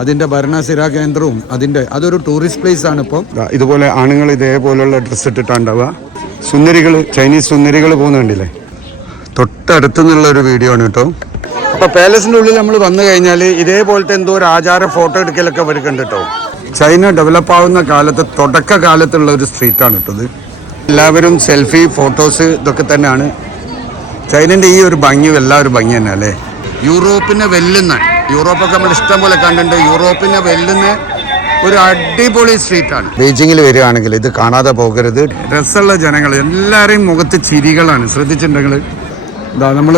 അതിന്റെ ഭരണസിരാ കേന്ദ്രവും അതിന്റെ അതൊരു ടൂറിസ്റ്റ് പ്ലേസ് ആണ് ഇപ്പം. ഇതുപോലെ ആണുങ്ങൾ ഇതേപോലെയുള്ള ഡ്രസ്സ് ഇട്ടിട്ടുണ്ടാവുക. സുന്ദരികൾ ചൈനീസ് സുന്ദരികൾ പോകുന്നുണ്ടല്ലേ? തൊട്ടടുത്തു നിന്നുള്ള ഒരു വീഡിയോ ആണ് കേട്ടോ. അപ്പൊ പാലസിന്റെ ഉള്ളിൽ നമ്മൾ വന്നു കഴിഞ്ഞാൽ ഇതേപോലത്തെ എന്തോ ഒരു ആചാര ഫോട്ടോ എടുക്കലൊക്കെ വരുന്നുണ്ട് കേട്ടോ ചൈന ഡെവലപ്പ് ആവുന്ന കാലത്ത് തുടക്ക കാലത്തുള്ള ഒരു സ്ട്രീറ്റ് ആണ് ഇട്ടത് എല്ലാവരും സെൽഫി ഫോട്ടോസ് ഇതൊക്കെ തന്നെയാണ്. ചൈനന്റെ ഈ ഒരു ഭംഗി എല്ലാവരും ഭംഗി തന്നെ അല്ലേ യൂറോപ്പിനെ വെല്ലുന്ന യൂറോപ്പൊക്കെ നമ്മൾ ഇഷ്ടം പോലെ കണ്ടിട്ടുണ്ട്. യൂറോപ്പിനെ വെല്ലുന്ന ഒരു അടിപൊളി സ്ട്രീറ്റ് ആണ് ബീജിങ്ങിൽ വരികയാണെങ്കിൽ ഇത് കാണാതെ പോകരുത്. രസമുള്ള ജനങ്ങൾ എല്ലാവരെയും മുഖത്ത് ചിരികളാണ്. ശ്രദ്ധിച്ചിട്ടുണ്ടെങ്കിൽ ഇതാ നമ്മൾ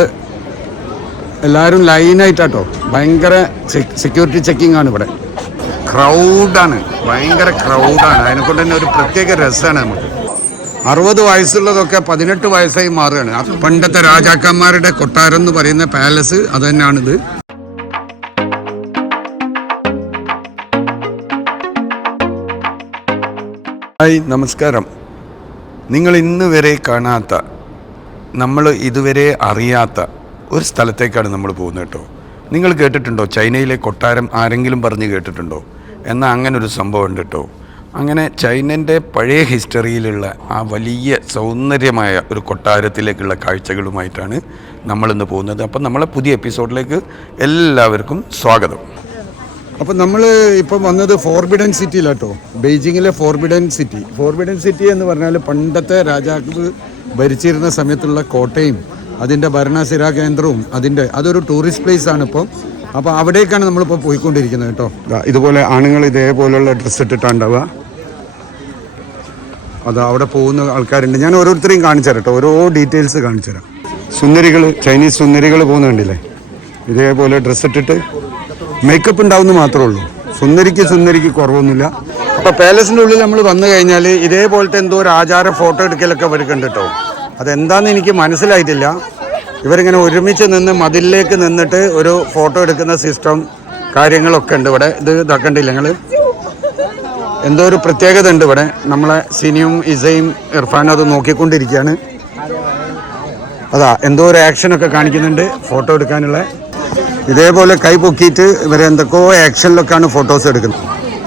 എല്ലാവരും ലൈനായിട്ടാട്ടോ. ഭയങ്കര സെക്യൂരിറ്റി ചെക്കിംഗ് ആണ് ഇവിടെ. ക്രൗഡാണ്. ഭയങ്കര ക്രൗഡാണ്. അതിനെക്കൊണ്ട് തന്നെ ഒരു പ്രത്യേക രസമാണ് നമുക്ക്. അറുപത് വയസ്സുള്ളതൊക്കെ പതിനെട്ട് വയസ്സായി മാറുകയാണ്. പണ്ടത്തെ രാജാക്കന്മാരുടെ കൊട്ടാരം എന്ന് പറയുന്ന പാലസ് അത് തന്നെയാണിത്. ഹായ് നമസ്കാരം. നിങ്ങൾ ഇന്ന് വരെ കാണാത്ത നമ്മൾ ഇതുവരെ അറിയാത്ത ഒരു സ്ഥലത്തേക്കാണ് നമ്മൾ പോകുന്നത് കേട്ടോ. നിങ്ങൾ കേട്ടിട്ടുണ്ടോ? ചൈനയിലെ കൊട്ടാരം ആരെങ്കിലും പറഞ്ഞ് കേട്ടിട്ടുണ്ടോ? എന്നാൽ അങ്ങനെ ഒരു സംഭവം ഉണ്ട് കേട്ടോ. അങ്ങനെ ചൈനന്റെ പഴയ ഹിസ്റ്ററിയിലുള്ള ആ വലിയ സൗന്ദര്യമായ ഒരു കൊട്ടാരത്തിലേക്കുള്ള കാഴ്ചകളുമായിട്ടാണ് നമ്മളിന്ന് പോകുന്നത്. അപ്പം നമ്മളെ പുതിയ എപ്പിസോഡിലേക്ക് എല്ലാവർക്കും സ്വാഗതം. അപ്പോൾ നമ്മൾ ഇപ്പം വന്നത് ഫോർബിഡൻ സിറ്റിയിലാട്ടോ ബെയ്ജിങ്ങിലെ ഫോർബിഡൻ സിറ്റി ഫോർബിഡൻ സിറ്റി എന്ന് പറഞ്ഞാൽ പണ്ടത്തെ രാജാക്കൾ ഭരിച്ചിരുന്ന സമയത്തുള്ള കോട്ടയും അതിന്റെ ഭരണസിരാ കേന്ദ്രവും അതിന്റെ അതൊരു ടൂറിസ്റ്റ് പ്ലേസ് ആണ് ഇപ്പോൾ അപ്പോൾ അവിടേക്കാണ് നമ്മളിപ്പോൾ പോയിക്കൊണ്ടിരിക്കുന്നത് കേട്ടോ. ഇതുപോലെ ആണുങ്ങൾ ഇതേപോലെയുള്ള ഡ്രസ്സ് ഇട്ടിട്ടുണ്ടാവുക. അത് അവിടെ പോകുന്ന ആൾക്കാരുണ്ട്. ഞാൻ ഓരോരുത്തരെയും കാണിച്ചു തരാം കേട്ടോ. ഓരോ ഡീറ്റെയിൽസ് കാണിച്ചു തരാം. സുന്ദരികൾ ചൈനീസ് സുന്ദരികൾ പോകുന്നുണ്ടല്ലേ? ഇതേപോലെ ഡ്രസ്സ് ഇട്ടിട്ട് മേക്കപ്പ് ഉണ്ടാവുന്ന മാത്രമേ ഉള്ളൂ. സുന്ദരിക്ക് സുന്ദരിക്ക് കുറവൊന്നുമില്ല. അപ്പോൾ പാലസിന്റെ ഉള്ളിൽ നമ്മൾ വന്നു കഴിഞ്ഞാൽ ഇതേപോലത്തെ എന്തോ ഒരു ആചാര ഫോട്ടോ എടുക്കലൊക്കെ വരുന്നുണ്ട് കേട്ടോ അതെന്താണെന്ന് എനിക്ക് മനസ്സിലായിട്ടില്ല. ഇവരിങ്ങനെ ഒരുമിച്ച് നിന്ന് മതിലിലേക്ക് നിന്നിട്ട് ഒരു ഫോട്ടോ എടുക്കുന്ന സിസ്റ്റം കാര്യങ്ങളൊക്കെ ഉണ്ട് ഇവിടെ. ഇത് ഇതാക്കണ്ടില്ല നിങ്ങൾ എന്തോ ഒരു പ്രത്യേകത ഉണ്ട് ഇവിടെ. നമ്മളെ സിനിയും ഇസയും ഇർഫാനും അത് നോക്കിക്കൊണ്ടിരിക്കുകയാണ്. അതാ എന്തോ ഒരു ആക്ഷനൊക്കെ കാണിക്കുന്നുണ്ട് ഫോട്ടോ എടുക്കാനുള്ള. ഇതേപോലെ കൈ പൊക്കിയിട്ട് ഇവരെ എന്തൊക്കെയോ ആക്ഷനിലൊക്കെയാണ് ഫോട്ടോസ് എടുക്കുന്നത്.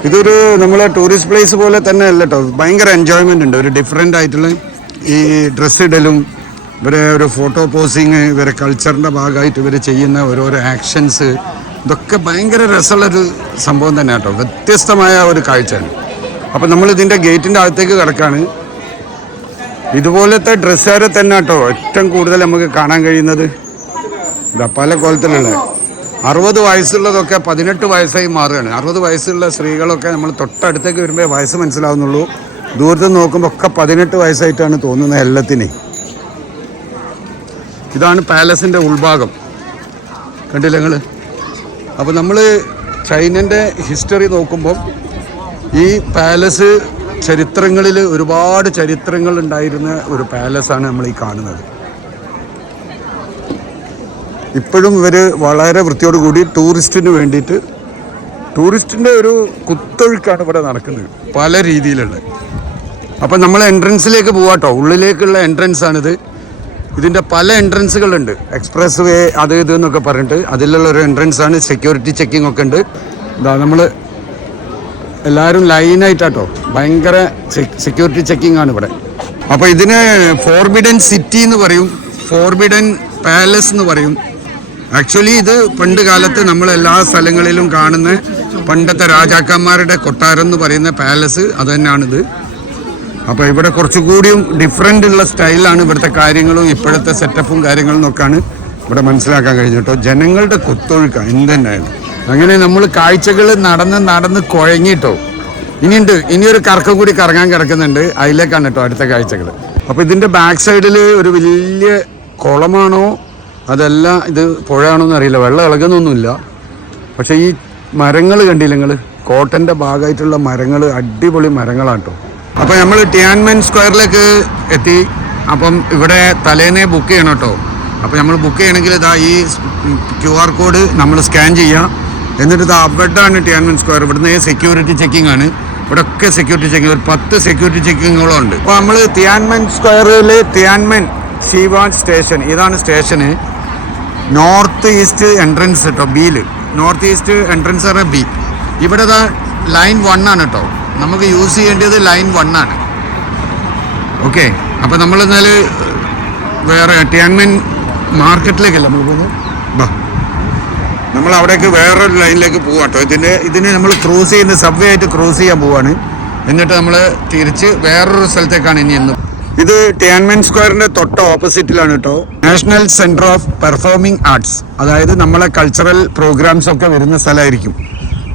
ഇതൊരു നമ്മളെ ടൂറിസ്റ്റ് പ്ലേസ് പോലെ തന്നെ അല്ല കേട്ടോ ഭയങ്കര എൻജോയ്മെന്റ് ഉണ്ട്. ഒരു ഡിഫറെന്റ് ആയിട്ടുള്ള ഈ ഡ്രസ്സ് ഇടലും ഇവരെ ഒരു ഫോട്ടോ പോസിങ് ഇവരെ കൾച്ചറിന്റെ ഭാഗമായിട്ട് ഇവർ ചെയ്യുന്ന ഓരോരോ ആക്ഷൻസ് ഇതൊക്കെ ഭയങ്കര രസമുള്ളൊരു സംഭവം തന്നെ കേട്ടോ വ്യത്യസ്തമായ ഒരു കാഴ്ചയാണ്. അപ്പം നമ്മൾ ഇതിന്റെ ഗേറ്റിന്റെ അകത്തേക്ക് കിടക്കാണ്. ഇതുപോലത്തെ ഡ്രസ്സുകാരെ തന്നെ കേട്ടോ ഏറ്റവും കൂടുതൽ നമുക്ക് കാണാൻ കഴിയുന്നത്. ഇതാ പല കോലത്തിലുള്ള അറുപത് വയസ്സുള്ളതൊക്കെ പതിനെട്ട് വയസ്സായി മാറുകയാണ്. അറുപത് വയസ്സുള്ള സ്ത്രീകളൊക്കെ നമ്മൾ തൊട്ടടുത്തേക്ക് വരുമ്പോൾ വയസ്സ് മനസ്സിലാവുന്നുള്ളൂ. ദൂരത്ത് നോക്കുമ്പോൾ ഒക്കെ പതിനെട്ട് വയസ്സായിട്ടാണ് തോന്നുന്നത് എല്ലാത്തിനെ ഇതാണ് പാലസിന്റെ ഉൾഭാഗം. കണ്ടില്ല നിങ്ങൾ അപ്പോൾ നമ്മൾ ചൈനന്റെ ഹിസ്റ്ററി നോക്കുമ്പം ഈ പാലസ് ചരിത്രങ്ങളിൽ ഒരുപാട് ചരിത്രങ്ങൾ ഉണ്ടായിരുന്ന ഒരു പാലസാണ് നമ്മൾ ഈ കാണുന്നത്. ഇപ്പോഴും ഇവർ വളരെ വൃത്തിയോട് കൂടി ടൂറിസ്റ്റിന് വേണ്ടിയിട്ട് ടൂറിസ്റ്റിന്റെ ഒരു കുത്തൊഴുക്കാണ് ഇവിടെ നടക്കുന്നത് പല രീതിയിലുള്ള. അപ്പം നമ്മൾ എൻട്രൻസിലേക്ക് പോവാട്ടോ. ഉള്ളിലേക്കുള്ള എൻട്രൻസ് ആണിത് ഇതിന്റെ പല എൻട്രൻസുകളുണ്ട്. എക്സ്പ്രസ് വേ അത് ഇത് എന്നൊക്കെ പറഞ്ഞിട്ട് അതിലുള്ള ഒരു എൻട്രൻസ് ആണ് സെക്യൂരിറ്റി ചെക്കിംഗ് ഒക്കെ ഉണ്ട്. ഇതാ നമ്മൾ എല്ലാവരും ലൈനായിട്ടാട്ടോ. ഭയങ്കര സെക്യൂരിറ്റി ചെക്കിംഗ് ആണ് ഇവിടെ. അപ്പോൾ ഇതിന് ഫോർബിഡൻ സിറ്റി എന്ന് പറയും. ഫോർബിഡൻ പാലസ് എന്ന് പറയും. ആക്ച്വലി ഇത് പണ്ട് കാലത്ത് നമ്മൾ എല്ലാ സ്ഥലങ്ങളിലും കാണുന്ന പണ്ടത്തെ രാജാക്കന്മാരുടെ കൊട്ടാരം എന്ന് പറയുന്ന പാലസ് അത് തന്നെയാണിത് അപ്പോൾ ഇവിടെ കുറച്ചുകൂടിയും ഡിഫറെന്റ് ഉള്ള സ്റ്റൈലാണ് ഇവിടുത്തെ കാര്യങ്ങളും ഇപ്പോഴത്തെ സെറ്റപ്പും കാര്യങ്ങളും നോക്കാണ് ഇവിടെ മനസ്സിലാക്കാൻ കഴിഞ്ഞിട്ടോ ജനങ്ങളുടെ കുത്തൊഴുക്ക എന്തെന്നായാലും അങ്ങനെ നമ്മൾ കാഴ്ചകൾ നടന്ന് നടന്ന് കുഴങ്ങിയിട്ടോ ഇനിയുണ്ട് ഇനിയൊരു കറക്കം കൂടി കറങ്ങാൻ കിടക്കുന്നുണ്ട്. അതിലേക്കാണ് കേട്ടോ അടുത്ത കാഴ്ചകൾ. അപ്പോൾ ഇതിന്റെ ബാക്ക് സൈഡിൽ ഒരു വലിയ കുളമാണോ അതല്ല ഇത് പുഴയാണോന്ന് അറിയില്ല. വെള്ളം ഇളകുന്നൊന്നുമില്ല. പക്ഷേ ഈ മരങ്ങൾ കണ്ടില്ല നിങ്ങൾ കോട്ടന്റെ ഭാഗമായിട്ടുള്ള മരങ്ങൾ അടിപൊളി മരങ്ങളാണ് കേട്ടോ അപ്പോൾ നമ്മൾ ടിയാൻമെൻ സ്ക്വയറിലേക്ക് എത്തി. അപ്പം ഇവിടെ തലേനെ ബുക്ക് ചെയ്യണം കേട്ടോ അപ്പോൾ നമ്മൾ ബുക്ക് ചെയ്യണമെങ്കിൽ ഇതാ ഈ ക്യു ആർ കോഡ് നമ്മൾ സ്കാൻ ചെയ്യാം. എന്നിട്ട് ഇത് അവിടെയാണ് ടിയാൻമെൻ സ്ക്വയർ. ഇവിടുന്ന് സെക്യൂരിറ്റി ചെക്കിംഗ് ആണ്. ഇവിടെ ഒക്കെ സെക്യൂരിറ്റി ചെക്കിംഗ് ഒരു പത്ത് സെക്യൂരിറ്റി ചെക്കിങ്ങുകളും ഉണ്ട്. അപ്പോൾ നമ്മൾ തിയാൻമെൻ സ്ക്വയറിൽ തിയാൻമെൻ സീവാൻ സ്റ്റേഷൻ ഇതാണ് സ്റ്റേഷന്. നോർത്ത് ഈസ്റ്റ് എൻട്രൻസ് കേട്ടോ ബിയിൽ നോർത്ത് ഈസ്റ്റ് എൻട്രൻസ് പറഞ്ഞാൽ ബി. ഇവിടെ ലൈൻ വൺ ആണ് കേട്ടോ നമുക്ക് യൂസ് ചെയ്യേണ്ടത് ലൈൻ വൺ ആണ്. ഓക്കെ. അപ്പം നമ്മൾ എന്നാൽ വേറെ ടിയാൻമെൻ മാർക്കറ്റിലേക്കല്ല നമ്മൾ പോകുന്നത്? ബാ. നമ്മൾ അവിടേക്ക് വേറൊരു ലൈനിലേക്ക് പോവാം കേട്ടോ ഇതിന്റെ ഇതിനെ നമ്മൾ ക്രോസ് ചെയ്യുന്ന സബ്വേ ആയിട്ട് ക്രോസ് ചെയ്യാൻ പോവാണ്. എന്നിട്ട് നമ്മൾ തിരിച്ച് വേറൊരു സ്ഥലത്തേക്കാണ് ഇനി ഇന്ന് ഇത് ടിയാൻമെൻ സ്ക്വയറിന്റെ തൊട്ട ഓപ്പോസിറ്റിലാണ് കേട്ടോ national centre of performing arts അതായത് നമ്മളെ കൾച്ചറൽ പ്രോഗ്രാംസ് ഒക്കെ വരുന്ന സ്ഥലമായിരിക്കും.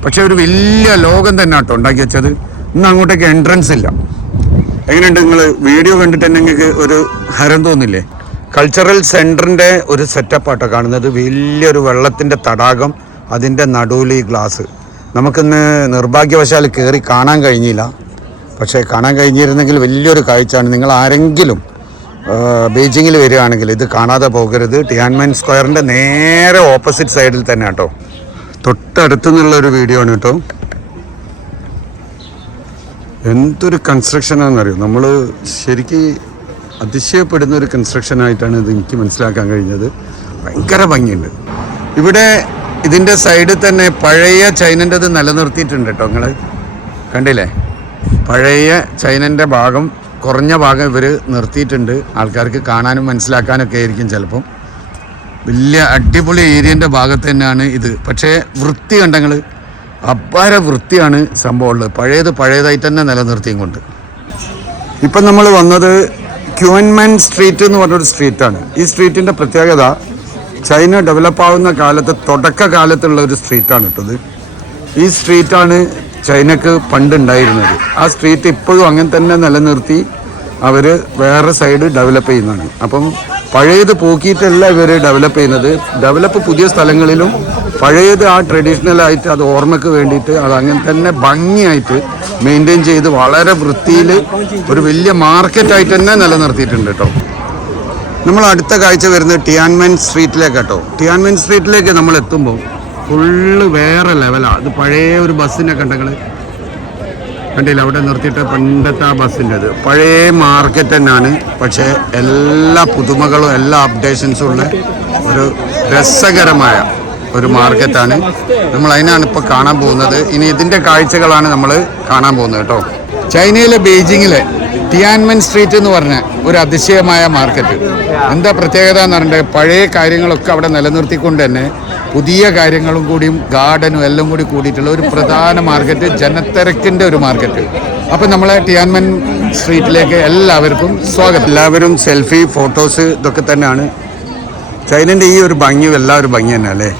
പക്ഷെ ഒരു വലിയ ലോകം തന്നെ കേട്ടോ ഉണ്ടാക്കി വെച്ചത്. ഇന്ന് അങ്ങോട്ടേക്ക് എൻട്രൻസ് ഇല്ല. എങ്ങനെയുണ്ട് നിങ്ങൾ വീഡിയോ കണ്ടിട്ട് തന്നെ നിങ്ങൾക്ക് ഒരു ഹരം തോന്നില്ലേ? കൾച്ചറൽ സെന്ററിന്റെ ഒരു സെറ്റപ്പ് ആട്ടോ കാണുന്നത്. വലിയൊരു വെള്ളത്തിന്റെ തടാകം അതിന്റെ നടുവിൽ ഈ ഗ്ലാസ് നമുക്കിന്ന് നിർഭാഗ്യവശാൽ കയറി കാണാൻ കഴിഞ്ഞില്ല. പക്ഷേ കാണാൻ കഴിഞ്ഞിരുന്നെങ്കിൽ വലിയൊരു കാഴ്ചയാണ്. നിങ്ങൾ ആരെങ്കിലും ബീജിങ്ങിൽ വരികയാണെങ്കിൽ ഇത് കാണാതെ പോകരുത്. ടിയാൻമൻ സ്ക്വയറിന്റെ നേരെ ഓപ്പോസിറ്റ് സൈഡിൽ തന്നെ കേട്ടോ. തൊട്ടടുത്തു നിന്നുള്ളൊരു വീഡിയോ ആണ് കേട്ടോ. എന്തൊരു കൺസ്ട്രക്ഷനാണെന്നറിയോ നമ്മൾ ശരിക്ക് അതിശയപ്പെടുന്ന ഒരു കൺസ്ട്രക്ഷൻ ആയിട്ടാണ് ഇത് എനിക്ക് മനസ്സിലാക്കാൻ കഴിഞ്ഞത്. ഭയങ്കര ഭംഗിയുണ്ട്. ഇവിടെ ഇതിന്റെ സൈഡിൽ തന്നെ പഴയ ചൈനന്റെത് നിലനിർത്തിയിട്ടുണ്ട് കേട്ടോ നിങ്ങൾ കണ്ടില്ലേ? പഴയ ചൈനന്റെ ഭാഗം കുറഞ്ഞ ഭാഗം ഇവർ നിർത്തിയിട്ടുണ്ട്. ആൾക്കാർക്ക് കാണാനും മനസ്സിലാക്കാനൊക്കെ ആയിരിക്കും ചിലപ്പം. വലിയ അടിപൊളി ഏരിയന്റെ ഭാഗത്ത് തന്നെയാണ് ഇത്. പക്ഷേ വൃത്തി കണ്ടങ്ങൾ അപാര വൃത്തിയാണ് സംഭവമുള്ളത് പഴയത് പഴയതായിട്ട് തന്നെ നിലനിർത്തിയും കൊണ്ട്. ഇപ്പം നമ്മൾ വന്നത് ക്യുവൻമാൻ സ്ട്രീറ്റ് എന്ന് പറഞ്ഞൊരു സ്ട്രീറ്റാണ്. ഈ സ്ട്രീറ്റിന്റെ പ്രത്യേകത ചൈന ഡെവലപ്പ് ആവുന്ന കാലത്ത് തുടക്ക കാലത്തുള്ള ഒരു സ്ട്രീറ്റാണ് ഇട്ടത് ഈ സ്ട്രീറ്റാണ് ചൈനക്ക് പണ്ടുണ്ടായിരുന്നത്. ആ സ്ട്രീറ്റ് ഇപ്പോഴും അങ്ങനെ തന്നെ നിലനിർത്തി അവർ വേറെ സൈഡ് ഡെവലപ്പ് ചെയ്യുന്നതാണ് അപ്പം പഴയത് പോക്കിയിട്ടല്ല ഇവർ ഡെവലപ്പ് ചെയ്യുന്നത്. ഡെവലപ്പ് പുതിയ സ്ഥലങ്ങളിലും പഴയത് ആ ട്രഡീഷണൽ ആയിട്ട് അത് ഓർമ്മയ്ക്ക് വേണ്ടിയിട്ട് അത് അങ്ങനെ തന്നെ ഭംഗിയായിട്ട് മെയിന്റെയിൻ ചെയ്ത് വളരെ വൃത്തിയിൽ ഒരു വലിയ മാർക്കറ്റായിട്ട് തന്നെ നിലനിർത്തിയിട്ടുണ്ട് കേട്ടോ നമ്മൾ അടുത്ത കാഴ്ച വരുന്നത് ടിയാൻമെൻ സ്ട്രീറ്റിലേക്ക് കേട്ടോ ടിയാൻമെൻ സ്ട്രീറ്റിലേക്ക് നമ്മൾ എത്തുമ്പോൾ ഫുള്ള് വേറെ ലെവലാണ് അത് പഴയ ഒരു ബസ്സിനെ കണ്ടങ്ങൾ കണ്ടില്ല? അവിടെ നിർത്തിയിട്ട് പണ്ടത്തെ ആ ബസ്സിന്റെത് പഴയ മാർക്കറ്റ് തന്നെയാണ്. പക്ഷേ എല്ലാ പുതുമകളും എല്ലാ അപ്ഡേഷൻസും ഉള്ള ഒരു രസകരമായ ഒരു മാർക്കറ്റാണ് നമ്മൾ അതിനാണ് ഇപ്പോൾ കാണാൻ പോകുന്നത്. ഇനി ഇതിന്റെ കാഴ്ചകളാണ് നമ്മൾ കാണാൻ പോകുന്നത് കേട്ടോ. ചൈനയിലെ ബീജിങ്ങിലെ ടിയാൻമെൻ സ്ട്രീറ്റ് എന്ന് പറഞ്ഞ ഒരു അതിശയമായ മാർക്കറ്റ് എന്താ പ്രത്യേകത എന്ന് പറഞ്ഞിട്ട് പഴയ കാര്യങ്ങളൊക്കെ അവിടെ നിലനിർത്തിക്കൊണ്ട് തന്നെ പുതിയ കാര്യങ്ങളും കൂടിയും ഗാർഡനും എല്ലാം കൂടി കൂടിയിട്ടുള്ള ഒരു പ്രധാന മാർക്കറ്റ് ജനത്തിരക്കിന്റെ ഒരു മാർക്കറ്റ്. അപ്പം നമ്മളെ ടിയാൻമൻ സ്ട്രീറ്റിലേക്ക് എല്ലാവർക്കും സ്വാഗതം. എല്ലാവരും സെൽഫി ഫോട്ടോസ് ഇതൊക്കെ തന്നെയാണ്. ചൈനന്റെ ഈ ഒരു ഭംഗി എല്ലാവരും ഭംഗി തന്നെ അല്ലേ?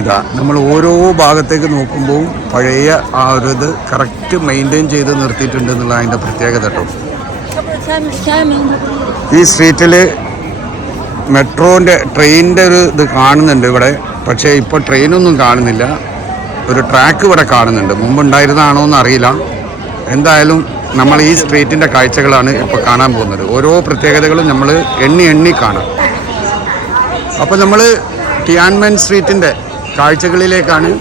ഇതാ നമ്മൾ ഓരോ ഭാഗത്തേക്ക് നോക്കുമ്പോൾ പഴയ ആ ഒരു ഇത് കറക്റ്റ് മെയിന്റെയിൻ ചെയ്ത് നിർത്തിയിട്ടുണ്ട് എന്നുള്ള അതിന്റെ പ്രത്യേകത കേട്ടോ. ഈ സ്ട്രീറ്റിൽ മെട്രോന്റെ ട്രെയിനിന്റെ ഒരു ഇത് കാണുന്നുണ്ട് ഇവിടെ. പക്ഷേ ഇപ്പോൾ ട്രെയിനൊന്നും കാണുന്നില്ല. ഒരു ട്രാക്ക് ഇവിടെ കാണുന്നുണ്ട്. മുമ്പ് ഉണ്ടായിരുന്നതാണോ എന്ന് അറിയില്ല. എന്തായാലും നമ്മൾ ഈ സ്ട്രീറ്റിന്റെ കാഴ്ചകളാണ് ഇപ്പോൾ കാണാൻ പോകുന്നത്. ഓരോ പ്രത്യേകതകളും നമ്മൾ എണ്ണി എണ്ണി കാണാം. അപ്പോൾ നമ്മൾ ടിയാൻമെൻ സ്ട്രീറ്റിന്റെ കാഴ്ചകളിലേക്കാണ്.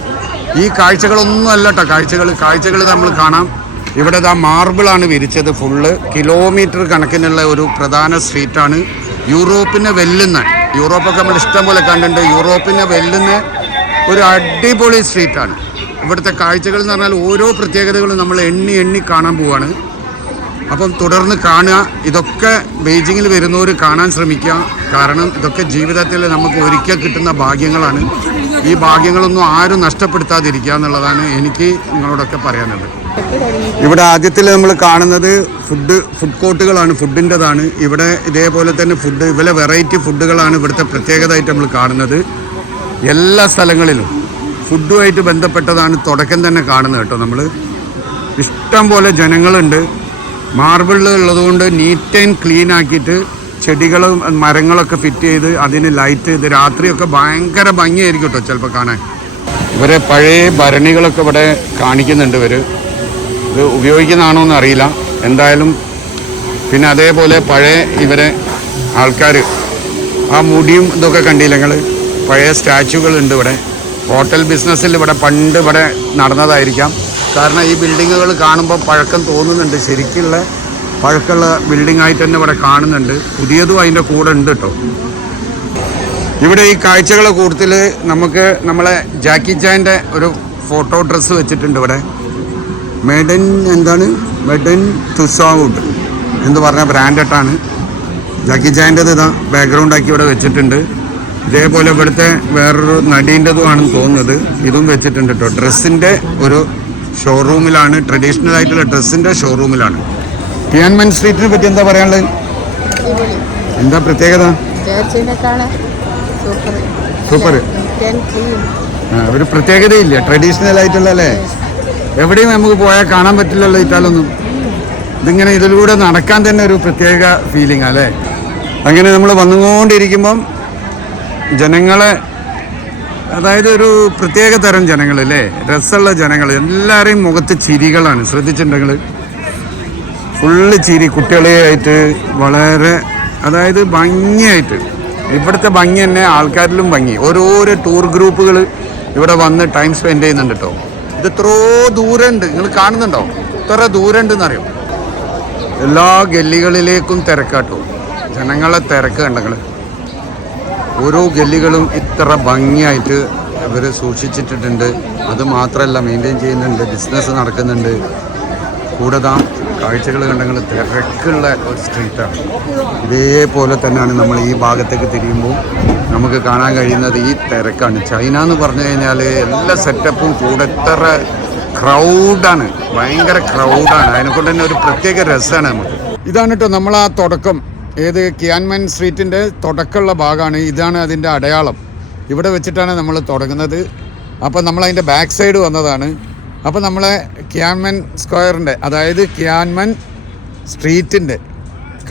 ഈ കാഴ്ചകളൊന്നും അല്ല കേട്ടോ കാഴ്ചകൾ. കാഴ്ചകൾ നമ്മൾ കാണാം. ഇവിടെ ദാ മാർബിളാണ് വിരിച്ചത് ഫുള്ള് കിലോമീറ്റർ കണക്കിനുള്ള ഒരു പ്രധാന സ്ട്രീറ്റാണ്. യൂറോപ്പിനെ വെല്ലുന്ന യൂറോപ്പൊക്കെ നമ്മൾ ഇഷ്ടം പോലെ കണ്ടിട്ടുണ്ട് യൂറോപ്പിനെ വെല്ലുന്ന ഒരു അടിപൊളി സ്ട്രീറ്റാണ്. ഇവിടുത്തെ കാഴ്ചകൾ എന്ന് പറഞ്ഞാൽ ഓരോ പ്രത്യേകതകളും നമ്മൾ എണ്ണി എണ്ണി കാണാൻ പോവാണ്. അപ്പം തുടർന്ന് കാണുക ഇതൊക്കെ ബെയ്ജിങ്ങിൽ വരുന്നവർ കാണാൻ ശ്രമിക്കുക. കാരണം ഇതൊക്കെ ജീവിതത്തിൽ നമുക്ക് ഒരിക്കൽ കിട്ടുന്ന ഭാഗ്യങ്ങളാണ്. ഈ ഭാഗ്യങ്ങളൊന്നും ആരും നഷ്ടപ്പെടുത്താതിരിക്കുക എന്നുള്ളതാണ് എനിക്ക് നിങ്ങളോടൊക്കെ പറയാനുള്ളത്. ഇവിടെ ആദ്യത്തിൽ നമ്മൾ കാണുന്നത് ഫുഡ് ഫുഡ് കോർട്ടുകളാണ് ഫുഡിന്റെതാണ് ഇവിടെ ഇതേപോലെ തന്നെ ഫുഡ് ഇവല വെറൈറ്റി ഫുഡുകളാണ് ഇവിടുത്തെ പ്രത്യേകതയായിട്ട് നമ്മൾ കാണുന്നത്. എല്ലാ സ്ഥലങ്ങളിലും ഫുഡുമായിട്ട് ബന്ധപ്പെട്ടതാണ് തുടക്കം തന്നെ കാണുന്നത് കേട്ടോ നമ്മൾ ഇഷ്ടം പോലെ ജനങ്ങളുണ്ട്. മാർബിളിൽ ഉള്ളതുകൊണ്ട് നീറ്റ് ആൻഡ് ക്ലീൻ ആക്കിയിട്ട് ചെടികളും മരങ്ങളൊക്കെ ഫിറ്റ് ചെയ്ത് അതിന് ലൈറ്റ് ഇത് രാത്രിയൊക്കെ ഭയങ്കര ഭംഗിയായിരിക്കും കേട്ടോ ചിലപ്പോൾ കാണാൻ. ഇവരെ പഴയ ഭരണികളൊക്കെ ഇവിടെ കാണിക്കുന്നുണ്ട് ഇവർ ഇത് ഉപയോഗിക്കുന്നതാണോ എന്ന് അറിയില്ല. എന്തായാലും പിന്നെ അതേപോലെ പഴയ ഇവരെ ആൾക്കാർ ആ മുടിയും ഇതൊക്കെ കണ്ടില്ല ഞങ്ങൾ പഴയ സ്റ്റാച്ചുകളുണ്ട് ഇവിടെ. ഹോട്ടൽ ബിസിനസ്സിൽ ഇവിടെ പണ്ട് ഇവിടെ നടന്നതായിരിക്കാം. കാരണം ഈ ബിൽഡിങ്ങുകൾ കാണുമ്പോൾ പഴക്കം തോന്നുന്നുണ്ട്. ശരിക്കുള്ള പഴക്കമുള്ള ബിൽഡിംഗ് ആയിട്ട് തന്നെ ഇവിടെ കാണുന്നുണ്ട്. പുതിയതും അതിന്റെ കൂടെ ഉണ്ട് കേട്ടോ. ഇവിടെ ഈ കാഴ്ചകളെ കൂടുതൽ നമുക്ക് നമ്മളെ ജാക്കി ചാന്റെ ഒരു ഫോട്ടോ ഡ്രസ്സ് വെച്ചിട്ടുണ്ട് ഇവിടെ. മെയ്ഡ് ഇൻ എന്താണ്? മെഡൻ തുസാവുഡ് എന്ന് പറഞ്ഞ ബ്രാൻഡാണ് ജാക്കി ജാന്റെത് ഇതാ ബാക്ക്ഗ്രൗണ്ടാക്കി ഇവിടെ വെച്ചിട്ടുണ്ട്. ഇതേപോലെ ഇവിടുത്തെ വേറൊരു നടീന്റെതും ആണെന്ന് തോന്നുന്നത്. ഇതും വെച്ചിട്ടുണ്ട് കേട്ടോ ഡ്രസ്സിന്റെ ഒരു ഷോറൂമിലാണ് ട്രഡീഷണൽ ആയിട്ടുള്ള ഡ്രസ്സിന്റെ ഷോറൂമിലാണ് ടിയാൻമൻ സ്ട്രീറ്റിനെ പറ്റി എന്താ പറയാനുള്ളത്? എന്താ പ്രത്യേകത? സൂപ്പർ. ഒരു പ്രത്യേകതയില്ല. ട്രഡീഷണൽ ആയിട്ടുള്ള അല്ലേ? എവിടെയും നമുക്ക് പോയാൽ കാണാൻ പറ്റില്ലല്ലോ ഇറ്റാലൊന്നും. ഇതിങ്ങനെ ഇതിലൂടെ നടക്കാൻ തന്നെ ഒരു പ്രത്യേക ഫീലിംഗ് അല്ലേ? അങ്ങനെ നമ്മൾ വന്നുകൊണ്ടിരിക്കുമ്പം ജനങ്ങളെ അതായത് ഒരു പ്രത്യേക തരം ജനങ്ങൾ അല്ലേ? രസമുള്ള ജനങ്ങൾ. എല്ലാവരെയും മുഖത്ത് ചിരികളാണ്. ശ്രദ്ധിച്ചിട്ടുണ്ടെങ്കിൽ ഫുള്ള് ചിരി കുട്ടികളെയായിട്ട് വളരെ അതായത് ഭംഗിയായിട്ട്. ഇവിടുത്തെ ഭംഗി തന്നെ ആൾക്കാരിലും ഭംഗി. ഓരോരോ ടൂർ ഗ്രൂപ്പുകൾ ഇവിടെ വന്ന് ടൈം സ്പെൻഡ് ചെയ്യുന്നുണ്ട് കേട്ടോ ഇത് എത്രയോ ദൂരമുണ്ട്. നിങ്ങൾ കാണുന്നുണ്ടോ? ഇത്ര ദൂരമുണ്ട് എന്നറിയോ എല്ലാ ഗല്ലികളിലേക്കും തിരക്കാട്ടോ. ജനങ്ങളെ തിരക്ക് കണ്ടങ്ങൾ ഓരോ ഗല്ലികളും ഇത്ര ഭംഗിയായിട്ട് ഇവർ സൂക്ഷിച്ചിട്ടിട്ടുണ്ട്. അത് മാത്രമല്ല മെയിന്റെയിൻ ചെയ്യുന്നുണ്ട് ബിസിനസ് നടക്കുന്നുണ്ട്. കൂടെ താ കാഴ്ചകൾ കണ്ടെങ്കിൽ തിരക്കുള്ള ഒരു സ്ട്രീറ്റാണ് ഇതേപോലെ തന്നെയാണ് നമ്മൾ ഈ ഭാഗത്തേക്ക് തിരിയുമ്പോൾ നമുക്ക് കാണാൻ കഴിയുന്നത് ഈ തിരക്കാണ്. ചൈന എന്ന് പറഞ്ഞു കഴിഞ്ഞാൽ എല്ലാ സെറ്റപ്പും കൂടെ എത്ര ക്രൗഡാണ് ഭയങ്കര ക്രൗഡാണ് അതിനെക്കൊണ്ട് തന്നെ ഒരു പ്രത്യേക രസമാണ് നമുക്ക്. ഇതാണ് കേട്ടോ നമ്മൾ ആ തുടക്കം. ഏത് കിയാൻമൻ സ്ട്രീറ്റിന്റെ തുടക്കമുള്ള ഭാഗമാണ്. ഇതാണ് അതിന്റെ അടയാളം. ഇവിടെ വെച്ചിട്ടാണ് നമ്മൾ തുടങ്ങുന്നത്. അപ്പോൾ നമ്മൾ അതിന്റെ ബാക്ക് സൈഡ് വന്നതാണ്. അപ്പോൾ നമ്മളെ കിയാൻമൻ സ്ക്വയറിന്റെ അതായത് കിയാൻമൻ സ്ട്രീറ്റിന്റെ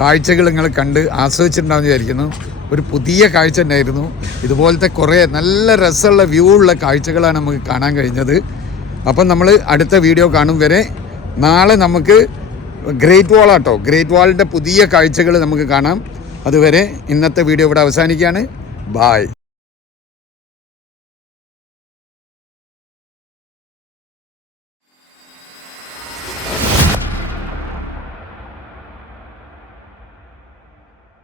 കാഴ്ചകൾ നിങ്ങൾ കണ്ട് ആസ്വദിച്ചിട്ടുണ്ടാവും വിചാരിക്കുന്നു. ഒരു പുതിയ കാഴ്ച തന്നെയായിരുന്നു. ഇതുപോലത്തെ കുറേ നല്ല രസമുള്ള വ്യൂ ഉള്ള കാഴ്ചകളാണ് നമുക്ക് കാണാൻ കഴിഞ്ഞത്. അപ്പം നമ്മൾ അടുത്ത വീഡിയോ കാണും വരെ നാളെ നമുക്ക് ഗ്രേറ്റ് വാൾ ആട്ടോ. ഗ്രേറ്റ് വാളിന്റെ പുതിയ കാഴ്ചകൾ നമുക്ക് കാണാം. അതുവരെ ഇന്നത്തെ വീഡിയോ ഇവിടെ അവസാനിക്കുകയാണ്. ബായ്